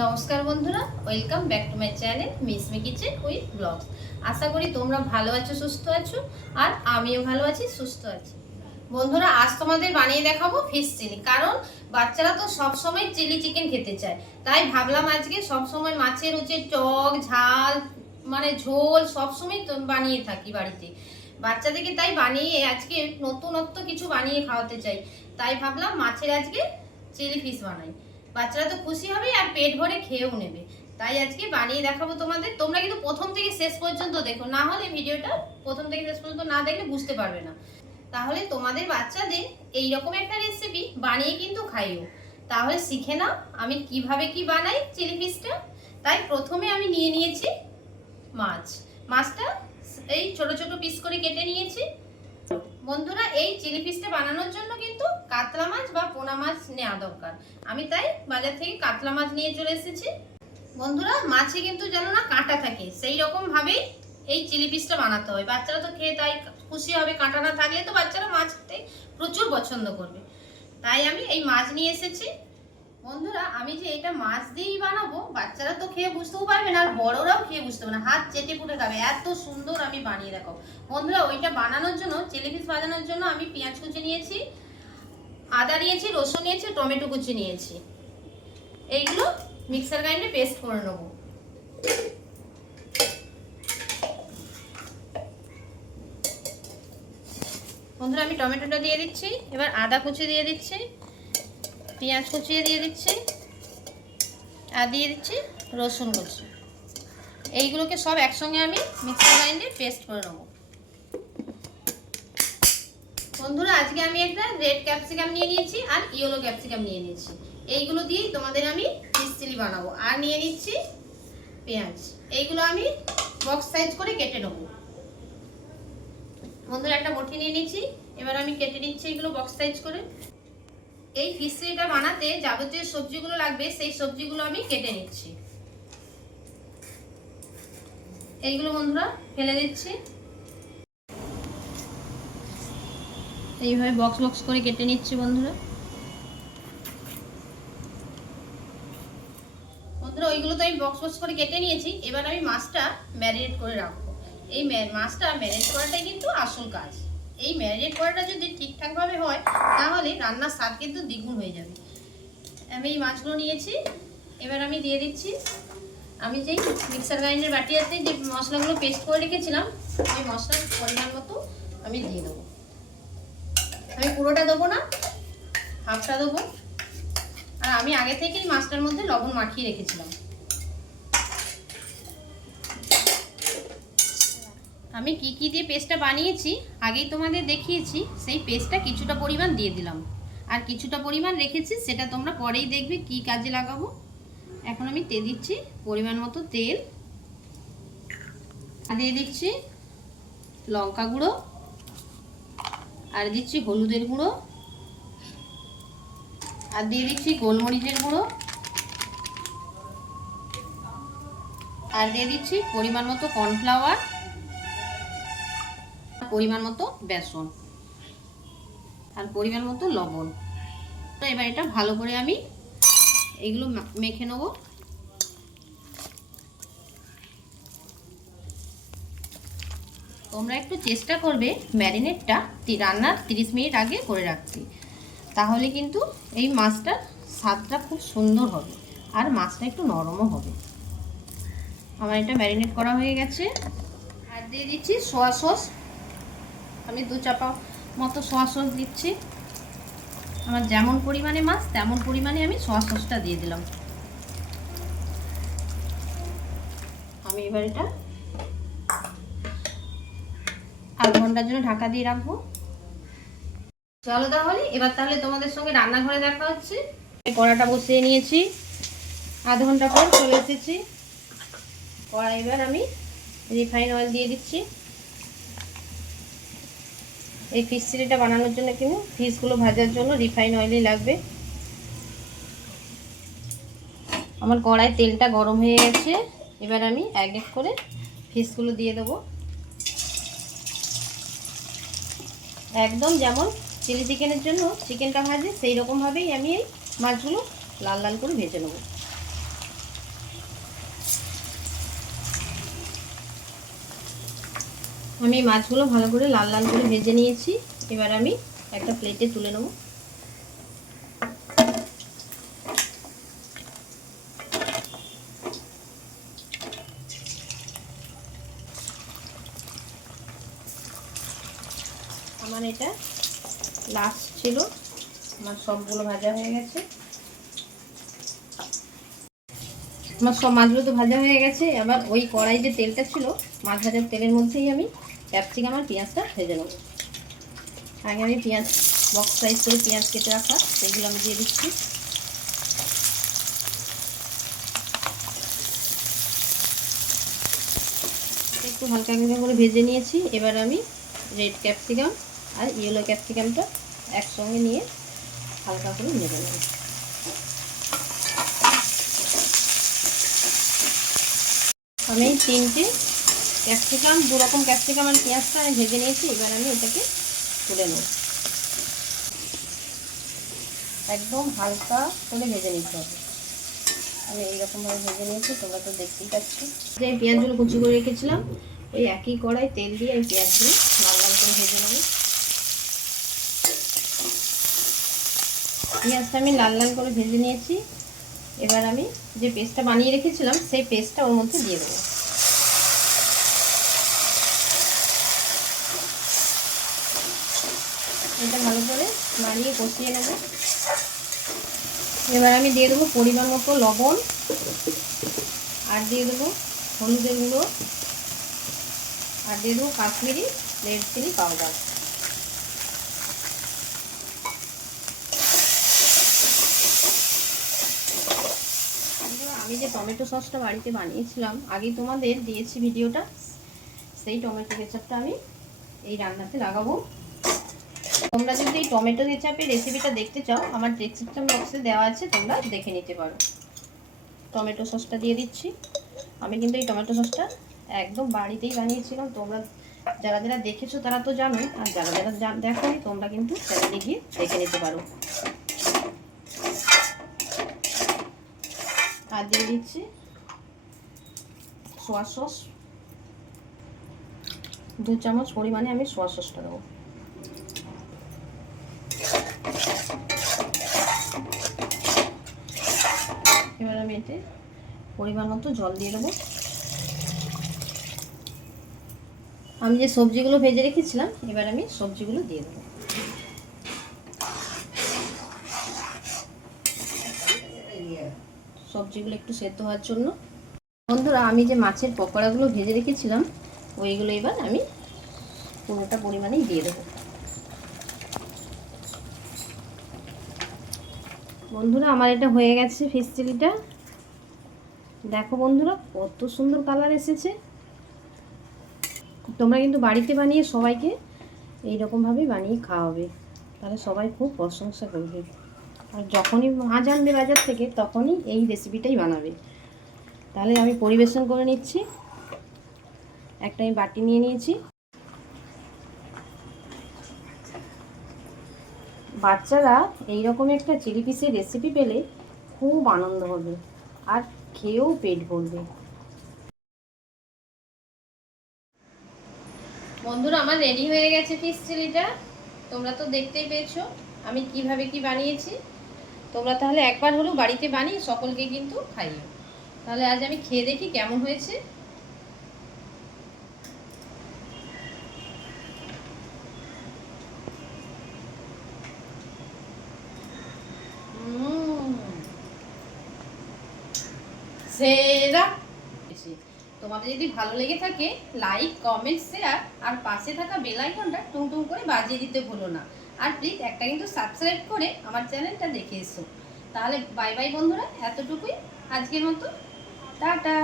নমস্কার বন্ধুরা welcome back to my channel Mismi kitchen with vlogs আশা করি তোমরা ভালো আছো, সুস্থ আছো, আর আমিও ভালো আছি, সুস্থ আছি। বন্ধুরা, আজ তোমাদের বানিয়ে দেখাবো ফিশ চিলি কারণ বাচ্চারা তো সব সময় চিলি চিকেন খেতে চায়। তাই ভাবলাম আজকে সব সময় মাছের হচ্ছে টক, ঝাল মানে ঝোল সব সময় তো বানিয়ে থাকি বাড়িতে। বাচ্চাদেরকে তাই বানিয়ে আজকে নতুনত্ব কিছু বানিয়ে খাওয়াতে চাই। তাই ভাবলাম মাছের আজকে চিলি ফিশ বানাই। বাচ্চারা তো খুশি হবে আর পেট ভরে খেয়েও নেবে। তাই আজকে বানিয়ে দেখাবো তোমাদের। তোমরা কিন্তু প্রথম থেকে শেষ পর্যন্ত দেখো। না হলে ভিডিওটা প্রথম থেকে শেষ পর্যন্ত না দেখলে বুঝতে পারবে না। তাহলে তোমাদের বাচ্চাদের এই রকম একটা রেসিপি বানিয়ে কিন্তু খাইও। তাহলে শিখে নাও আমি কীভাবে কি বানাই চিলি ফিশটা। তাই প্রথমে আমি নিয়ে নিয়েছি মাছ। মাছটা এই ছোট ছোট পিস করে কেটে নিয়েছি। বন্ধুরা, এই চিলি ফিশটা বানানোর জন্য কিন্তু কাতলা মাছ বা পোনা মাছ নেওয়া দরকার। আমি তাই বাজার থেকে কাতলা মাছ নিয়ে চলে এসেছি। বন্ধুরা, মাছে কিন্তু যেন না কাঁটা থাকে, সেই রকম ভাবেই এই চিলি ফিশটা বানাতে হয়। বাচ্চারা তো খেয়ে তাই খুশি হবে, কাঁটা না থাকলে তো বাচ্চারা মাছ খেতে প্রচুর পছন্দ করবে। তাই আমি এই মাছ নিয়ে এসেছি। বন্ধুরা, আমি যে এটা মাছ দিয়েই বানাবো, বাচ্চারা তো খেয়ে বুঝতেও পারবে না, আর বড়রাও খেয়ে বুঝতে পারবে না। হাত চেটে পুটে খাবে, এত সুন্দর আমি বানিয়ে দেখো বন্ধুরা, ওইটা বানানোর জন্য, চিলি পিস বানানোর জন্য আমি পেঁয়াজ কুচি নিয়েছি আদা নিয়েছি, রসুন নিয়েছি, টমেটো কুচি নিয়েছি। এইগুলো মিক্সার গ্রাইন্ডে পেস্ট করে নেব। বন্ধুরা, আমি টমেটোটা দিয়ে দিচ্ছি, এবার আদা কুচি দিয়ে দিচ্ছি, পেঁয়াজ কুচিয়ে দিয়ে দিচ্ছি, আর দিয়ে দিচ্ছি রসুন কুচি। এইগুলোকে সব একসঙ্গে আমি মিক্সার গ্রাইন্ডে পেস্ট করে নেব। বন্ধুরা, আজকে আমি একটা রেড ক্যাপসিকাম নিয়ে নিয়েছি আর ইয়েলো ক্যাপসিকাম নিয়ে নিয়েছি। এইগুলো দিয়েই তোমাদের আমি ফিশ চিলি বানাবো। আর নিয়ে নিচ্ছি পেঁয়াজ। এইগুলো আমি বক্স সাইজ করে কেটে নেব। বন্ধুরা, একটা মুঠি নিয়ে নিচ্ছি এবার আমি কেটে নিচ্ছি এগুলো বক্স সাইজ করে। এই ফিশ চিলিটা বানাতে যাবতীয় সবজিগুলো লাগবে, সেই সবজিগুলো আমি কেটে নিচ্ছি। এইগুলো বন্ধুরা, ফেলে দিচ্ছি। এইভাবে বক্স বক্স করে কেটে নিচ্ছি বন্ধুরা। বন্ধুরা ওইগুলো তো আমি বক্স বক্স করে কেটে নিয়েছি। এবার আমি মাছটা ম্যারিনেট করে রাখব। এই মাছটা ম্যারিনেট করাটাই কিন্তু আসল কাজ। এই ম্যারিনেট করাটা যদি ঠিকঠাকভাবে হয়, তাহলে রান্নার স্বাদ কিন্তু দ্বিগুণ হয়ে যাবে। আমি এই মাছগুলো নিয়েছি। এবার আমি দিয়ে দিচ্ছি। আমি যেই মিক্সার গ্রাইন্ডার বাটিয়াতে যে মশলাগুলো পেস্ট করে রেখেছিলাম ওই মশলার পরিমাণ মতো আমি দিয়ে দেবো। আমি পুরোটা দেবো না, হাফটা দেবো। আর আমি আগে থেকেই মাছটার মধ্যে লবণ মাখিয়ে রেখেছিলাম। আমি কি কি দিয়ে পেস্টটা বানিয়েছি, আগেই তোমাদের দেখিয়েছি, সেই পেস্টটা কিছুটা পরিমাণ দিয়ে দিলাম। আর কিছুটা পরিমাণ রেখেছি, সেটা তোমরা পরেই দেখবে কি কাজে লাগাবো। এখন আমি তে দিচ্ছি পরিমাণ মতো তেল। দিয়ে দিচ্ছি লঙ্কা গুঁড়ো। আর দিচ্ছি হলুদের গুঁড়ো। আর দিয়ে দিচ্ছি গোলমরিচের গুঁড়ো। আর দিয়ে দিচ্ছি পরিমাণ মতো কর্নফ্লাওয়ার। পরিমাণ মতো বেসন। আর পরিমাণ মতো লবণ। তো এবার এটা ভালো করে আমি এগুলো মেখে নেব। তোমরা একটু চেষ্টা করবে ম্যারিনেটটা রান্নার তিরিশ মিনিট আগে করে রাখতে। তাহলে কিন্তু এই মাছটার স্বাদটা খুব সুন্দর হবে আর মাছটা একটু নরমও হবে। আমার এটা ম্যারিনেট করা হয়ে গেছে। আর দিয়ে দিচ্ছি সোয়া সস। আমি দু চাপা মতো সোয়া সস দিচ্ছি। আমার যেমন পরিমাণে মাছ, তেমন পরিমাণে আমি সোয়া সসটা দিয়ে দিলাম। আমি এবার এটা আধ ঘণ্টার জন্য ঢাকা দিয়ে রাখব। চলো তাহলে, এবার তাহলে তোমাদের সঙ্গে রান্নাঘরে দেখা হচ্ছে। কড়াটা বসিয়ে নিয়েছি। আধ ঘণ্টা পর চলে এসেছি। কড়াই এবার আমি রিফাইন অয়েল দিয়ে দিচ্ছি। এই ফিশ চিলিটা বানানোর জন্য কিন্তু ফিশগুলো ভাজার জন্য রিফাইন অয়েলই লাগবে। আমার কড়াই তেলটা গরম হয়ে গেছে। এবার আমি এক এক করে ফিশগুলো দিয়ে দেবো। একদম যেমন চিলি চিকেনের জন্য চিকেনটা ভাজে সেই রকমভাবেই আমি এই মাছগুলো লাল লাল করে ভেজে নেব। আমি মাছগুলো ভালো করে লাল লাল করে ভেজে নিয়েছি। এবার আমি একটা প্লেটে তুলে নেব। আমার এটা লাস্ট ছিল। আমার সবগুলো ভাজা হয়ে গেছে। আমার সব মাছগুলো তো ভাজা হয়ে গেছে। আবার ওই কড়াই যে তেলটা ছিল, মাছ ভাজার তেলের মধ্যেই আমি ক্যাপসিকাম আর পেঁয়াজটা ভেজে নেব। আগে আমি পেঁয়াজ বক্স সাইজ করে পেঁয়াজ কেটে রাখা, সেগুলো আমি দিয়ে দিচ্ছি। একটু হালকা হালকা করে ভেজে নিয়েছি। এবার আমি রেড ক্যাপসিকাম আর ইয়েলো ক্যাপসিকামটা একসঙ্গে নিয়ে হালকা করে ভেজে নেব। আমি তিনটে ক্যাপসিকাম দু রকম ক্যাপসিকাম আর পেঁয়াজটা আমি ভেজে নিয়েছি, এবার আমি এটাকে তুলে নেব। একদম হালকা করে ভেজে নিতে হবে। আমি এইরকমভাবে ভেজে নিয়েছি, তোমরা তো দেখতেই পাচ্ছ। যে পেঁয়াজগুলো কুচি করে রেখেছিলাম, ওই একই কড়াই তেল দিয়ে আমি পেঁয়াজগুলো লাল লাল করে ভেজে নেব। পেঁয়াজটা আমি লাল লাল করে ভেজে নিয়েছি। এবার আমি যে পেস্টটা বানিয়ে রেখেছিলাম, সেই পেস্টটা ওর মধ্যে দিয়ে দেবো। এটা ভালো করে নাড়িয়ে কষিয়ে নেব। এবার আমি দিয়ে দেবো পরিমাণ মতো লবণ। আর দিয়ে দেবো হলুদের গুঁড়ো। আর দিয়ে দেবো কাশ্মীরি রেড চিলি পাউডার। আমি যে টমেটো সসটা বাড়িতে বানিয়েছিলাম, আগে তোমাদের দিয়েছি ভিডিওটা। সেই টমেটো কেচাপটা আমি এই রান্নাতে লাগাবো। তোমরা যদি এই টমেটো কেচাপের রেসিপিটা দেখতে চাও, আমার ডেসক্রিপশন বক্সে দেওয়া আছে, তোমরা দেখে নিতে পারো। টমেটো সসটা দিয়ে দিচ্ছি। আমি কিন্তু এই টমেটো সসটা একদম বাড়িতেই বানিয়েছিলাম। তোমরা যারা যারা দেখেছ তারা তো জানোই, আর যারা যারা দেখো তোমরা কিন্তু চ্যানেলে গিয়ে দেখে নিতে পারো। দিয়ে দিচ্ছি। সোয়া সস দু চামচ পরিমাণে আমি সোয়া সসটা দেবো। এবার আমি এতে পরিমাণ মতো জল দিয়ে দেবো। আমি যে সবজিগুলো ভেজে রেখেছিলাম, এবার আমি সবজিগুলো দিয়ে দেবো। সবজিগুলো একটু সেদ্ধ হওয়ার জন্য। বন্ধুরা, আমি যে মাছের পকোড়াগুলো ভেজে রেখেছিলাম, ওইগুলো এবার আমি পুরোটা পরিমাণেই দিয়ে দেবো। বন্ধুরা, আমার এটা হয়ে গেছে ফিশ চিলিটা দেখো বন্ধুরা, কত সুন্দর কালার এসেছে। তোমরা কিন্তু বাড়িতে বানিয়ে সবাইকে এইরকমভাবেই বানিয়ে খাওয়াবে। তাহলে সবাই খুব প্রশংসা করবে। আর যখনই মাছ আনবে বাজার থেকে, তখনই এই রেসিপিটাই বানাবে। তাহলে আমি পরিবেশন করে নিচ্ছি। একটা আমি বাটি নিয়ে নিয়েছি। বাচ্চারা এই রকম একটা চিলি পিসের রেসিপি পেলে খুব আনন্দ হবে আর খেয়েও পেট ভরবে। বন্ধুরা, আমার রেডি হয়ে গেছে ফিশ চিলিটা তোমরা তো দেখতেই পেয়েছ আমি কীভাবে কি বানিয়েছি। তোমরা তাহলে একবার হলেও বাড়িতে বানিয়ে সকলকে কিন্তু খাইও তাহলে আজ আমি খেয়ে দেখি কেমন হয়েছে। সেরা। তোমাদের যদি ভালো লেগে থাকে লাইক কমেন্ট শেয়ার আর পাশে থাকা বেল আইকনটা টুং টুং করে বাজিয়ে দিতে ভুলো না। আর প্লিজ একটা কিন্তু সাবস্ক্রাইব করে আমার চ্যানেলটা দেখে এসো। তাহলে বাই বাই বন্ধুরা, এতটুকুই। আজকের মতো, টাটা।